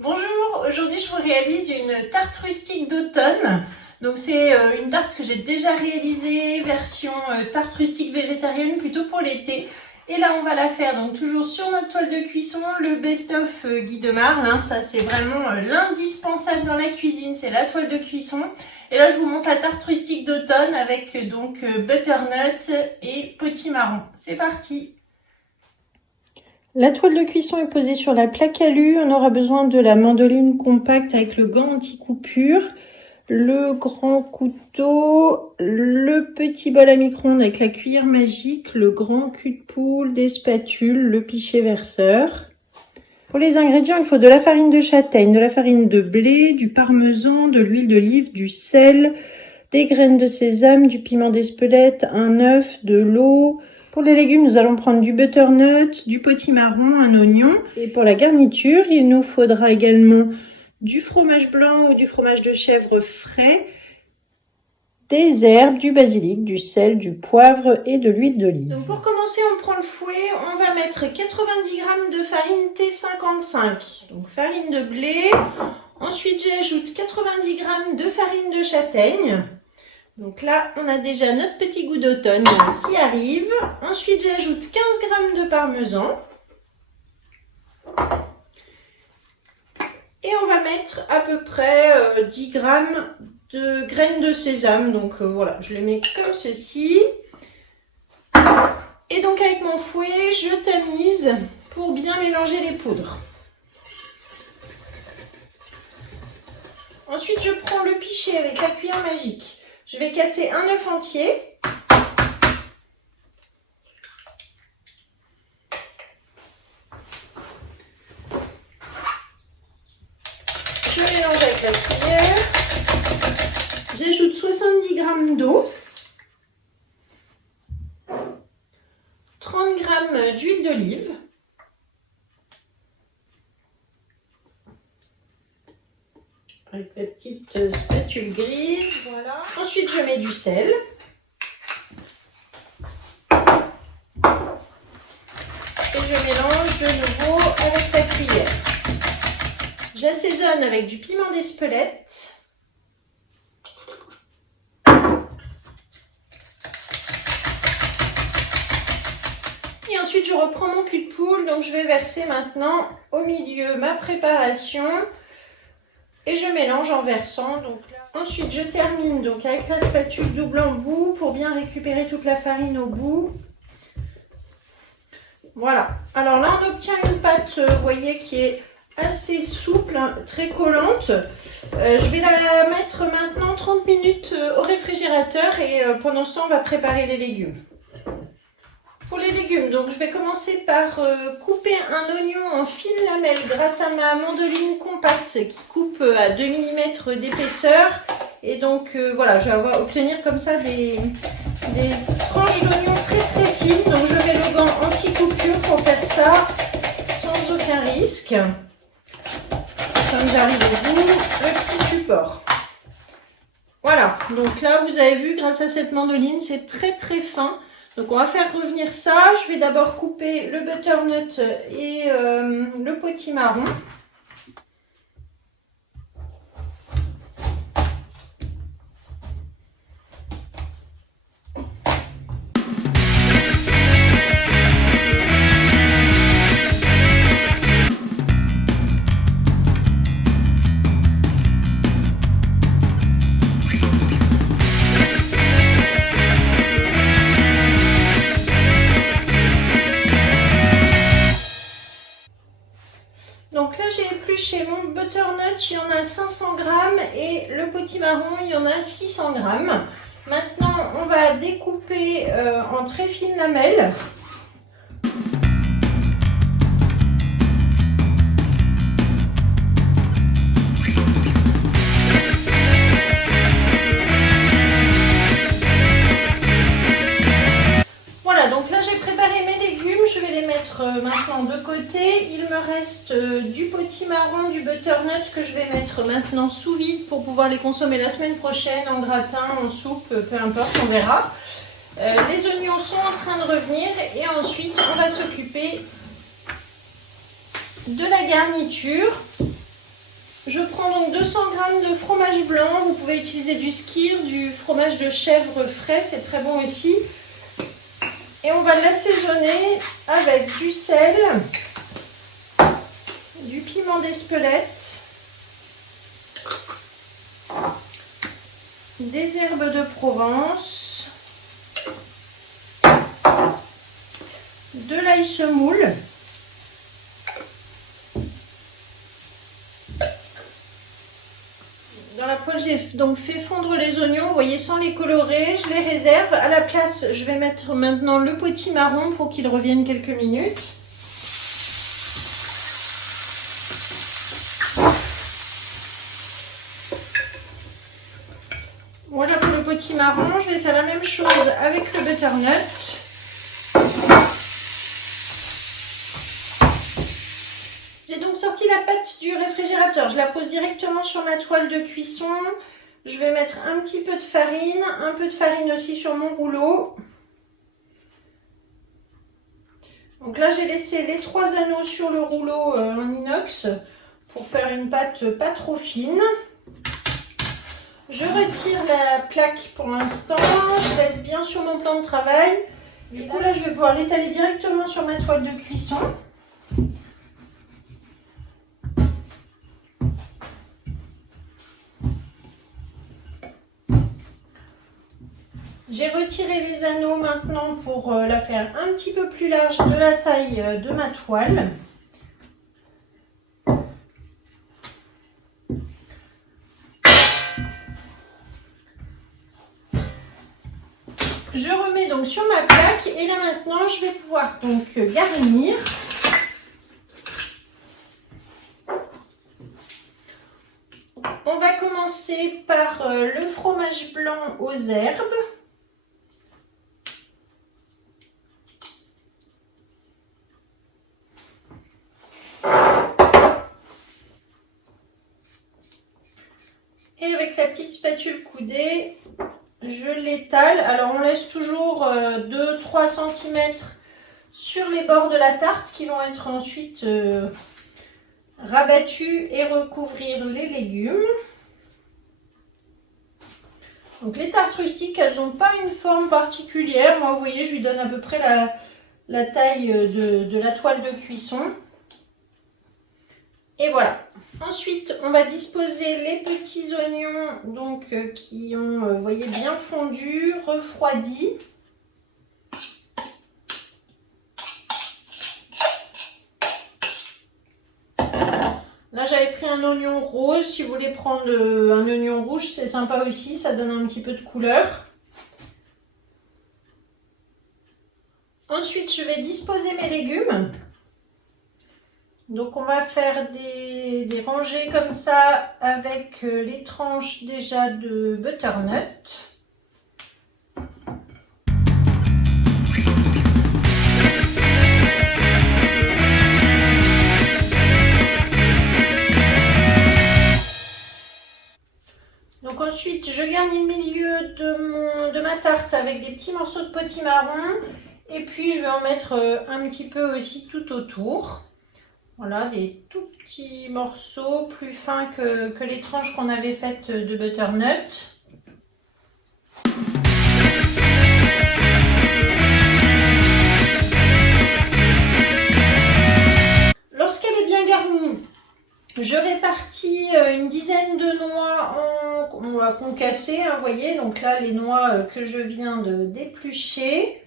Bonjour, aujourd'hui je vous réalise une tarte rustique d'automne. Donc c'est une tarte que j'ai déjà réalisée, version tarte rustique végétarienne plutôt pour l'été. Et là on va la faire donc toujours sur notre toile de cuisson, le best-of Guy de Marle. Ça c'est vraiment l'indispensable dans la cuisine, c'est la toile de cuisson. Et là je vous montre la tarte rustique d'automne avec donc butternut et potimarron. C'est parti! La toile de cuisson est posée sur la plaque alu. On aura besoin de la mandoline compacte avec le gant anti-coupure, le grand couteau, le petit bol à micro-ondes avec la cuillère magique, le grand cul de poule, des spatules, le pichet verseur. Pour les ingrédients, il faut de la farine de châtaigne, de la farine de blé, du parmesan, de l'huile d'olive, du sel, des graines de sésame, du piment d'Espelette, un œuf, de l'eau. Pour les légumes, nous allons prendre du butternut, du potimarron, un oignon. Et pour la garniture, il nous faudra également du fromage blanc ou du fromage de chèvre frais, des herbes, du basilic, du sel, du poivre et de l'huile d'olive. Donc pour commencer, on prend le fouet. On va mettre 90 g de farine T55, donc farine de blé. Ensuite, j'ajoute 90 g de farine de châtaigne. Donc là, on a déjà notre petit goût d'automne qui arrive. Ensuite, j'ajoute 15 g de parmesan. Et on va mettre à peu près 10 g de graines de sésame. Donc voilà, je les mets comme ceci. Et donc avec mon fouet, je tamise pour bien mélanger les poudres. Ensuite, je prends le pichet avec la cuillère magique. Je vais casser un œuf entier. Je mélange avec la cuillère. J'ajoute 70 g d'eau. 30 g d'huile d'olive. Avec la petite spatule grise, voilà. Ensuite, je mets du sel. Et je mélange de nouveau avec la cuillère. J'assaisonne avec du piment d'Espelette. Et ensuite, je reprends mon cul de poule. Donc, je vais verser maintenant au milieu ma préparation. Et je mélange en versant. Donc là. Ensuite, je termine donc avec la spatule double embout pour bien récupérer toute la farine au bout. Voilà. Alors là, on obtient une pâte, vous voyez, qui est assez souple, hein, très collante. Je vais la mettre maintenant 30 minutes au réfrigérateur et pendant ce temps, on va préparer les légumes. Pour les légumes, donc je vais commencer par couper un oignon en fines lamelles grâce à ma mandoline compacte qui coupe à 2 mm d'épaisseur. Et donc voilà, je vais obtenir comme ça des tranches d'oignon très fines. Donc je mets le gant anti-coupure pour faire ça sans aucun risque. Comme j'arrive au bout, le petit support. Voilà, donc là vous avez vu, grâce à cette mandoline, c'est très fin. Donc on va faire revenir ça. Je vais d'abord couper le butternut et le potimarron. Donc là, j'ai épluché mon butternut, il y en a 500 g et le potimarron, il y en a 600 g. Maintenant, on va découper en très fines lamelles. Voilà, donc là, j'ai préparé mes légumes. Je vais les mettre maintenant de côté. Il me reste du potimarron, du butternut que je vais mettre maintenant sous vide pour pouvoir les consommer la semaine prochaine en gratin, en soupe, peu importe, on verra. Les oignons sont en train de revenir et ensuite on va s'occuper de la garniture. Je prends donc 200 g de fromage blanc. Vous pouvez utiliser du skyr, du fromage de chèvre frais, c'est très bon aussi. Et on va l'assaisonner avec du sel, du piment d'Espelette, des herbes de Provence, de l'ail semoule, dans la poêle j'ai donc fait fondre les oignons, vous voyez, sans les colorer, je les réserve. À la place, je vais mettre maintenant le potimarron pour qu'il revienne quelques minutes. Voilà pour le potimarron, je vais faire la même chose avec le butternut. J'ai donc sorti la pâte du réfrigérateur, je la pose directement sur ma toile de cuisson. Je vais mettre un petit peu de farine, un peu de farine aussi sur mon rouleau. Donc là j'ai laissé les 3 anneaux sur le rouleau en inox pour faire une pâte pas trop fine. Je retire la plaque pour l'instant, je laisse bien sur mon plan de travail. Du coup là je vais pouvoir l'étaler directement sur ma toile de cuisson. J'ai retiré les anneaux maintenant pour la faire un petit peu plus large de la taille de ma toile. Je remets donc sur ma plaque et là maintenant je vais pouvoir donc garnir. On va commencer par le fromage blanc aux herbes. Et avec la petite spatule coudée, je l'étale. Alors on laisse toujours 2-3 cm sur les bords de la tarte qui vont être ensuite rabattus et recouvrir les légumes. Donc les tartes rustiques, elles n'ont pas une forme particulière. Moi vous voyez, je lui donne à peu près la taille de la toile de cuisson. Et voilà. Ensuite, on va disposer les petits oignons donc, qui ont, vous voyez, bien fondu, refroidi. Là, j'avais pris un oignon rose. Si vous voulez prendre un oignon rouge, c'est sympa aussi. Ça donne un petit peu de couleur. Ensuite, je vais disposer mes légumes. Donc on va faire des rangées comme ça avec les tranches déjà de butternut. Donc ensuite je garnis le milieu de ma tarte avec des petits morceaux de potimarron et puis je vais en mettre un petit peu aussi tout autour. Voilà, des tout petits morceaux plus fins que les tranches qu'on avait faites de butternut. Lorsqu'elle est bien garnie, je répartis une dizaine de noix en concassées, hein, vous voyez, donc là les noix que je viens de d'éplucher.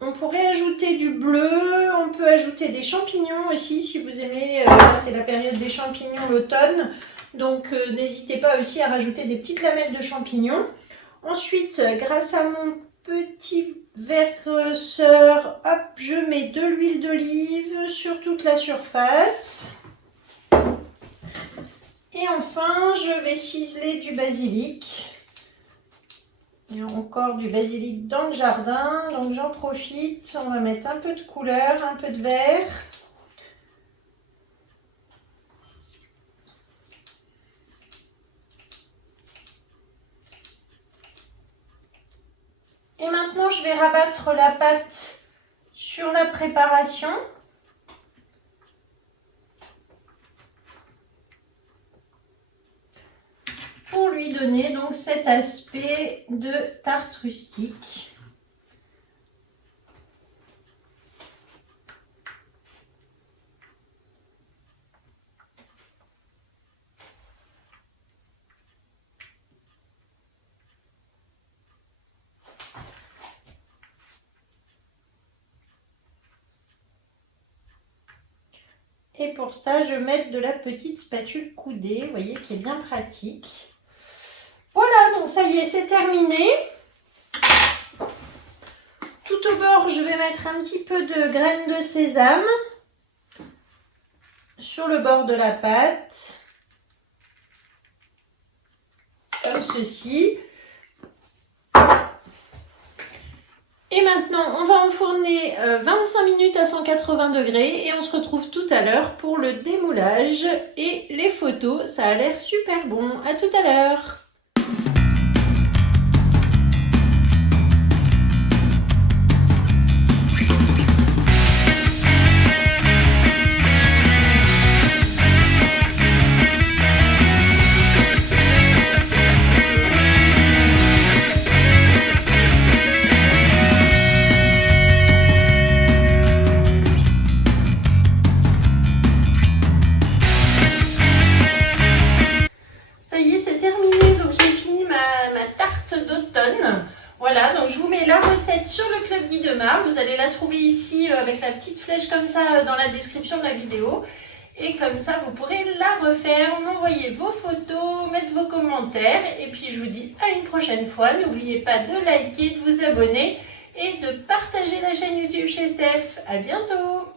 On pourrait ajouter du bleu, on peut ajouter des champignons aussi si vous aimez, là c'est la période des champignons l'automne, donc n'hésitez pas aussi à rajouter des petites lamelles de champignons. Ensuite, grâce à mon petit verseur, hop, je mets de l'huile d'olive sur toute la surface. Et enfin, je vais ciseler du basilic. Il y a encore du basilic dans le jardin, donc j'en profite. On va mettre un peu de couleur, un peu de vert. Et maintenant, je vais rabattre la pâte sur la préparation. donner donc cet aspect de tarte rustique. Et pour ça, je vais mettre de la petite spatule coudée, vous voyez, qui est bien pratique. Voilà, donc ça y est, c'est terminé. Tout au bord, je vais mettre un petit peu de graines de sésame sur le bord de la pâte, comme ceci. Et maintenant, on va enfourner 25 minutes à 180 degrés et on se retrouve tout à l'heure pour le démoulage et les photos. Ça a l'air super bon. À tout à l'heure. Voilà, donc je vous mets la recette sur le Club Guy de Mar. Vous allez la trouver ici avec la petite flèche comme ça dans la description de la vidéo. Et comme ça, vous pourrez la refaire, m'envoyer vos photos, mettre vos commentaires. Et puis je vous dis à une prochaine fois. N'oubliez pas de liker, de vous abonner et de partager la chaîne YouTube chez Steph. À bientôt!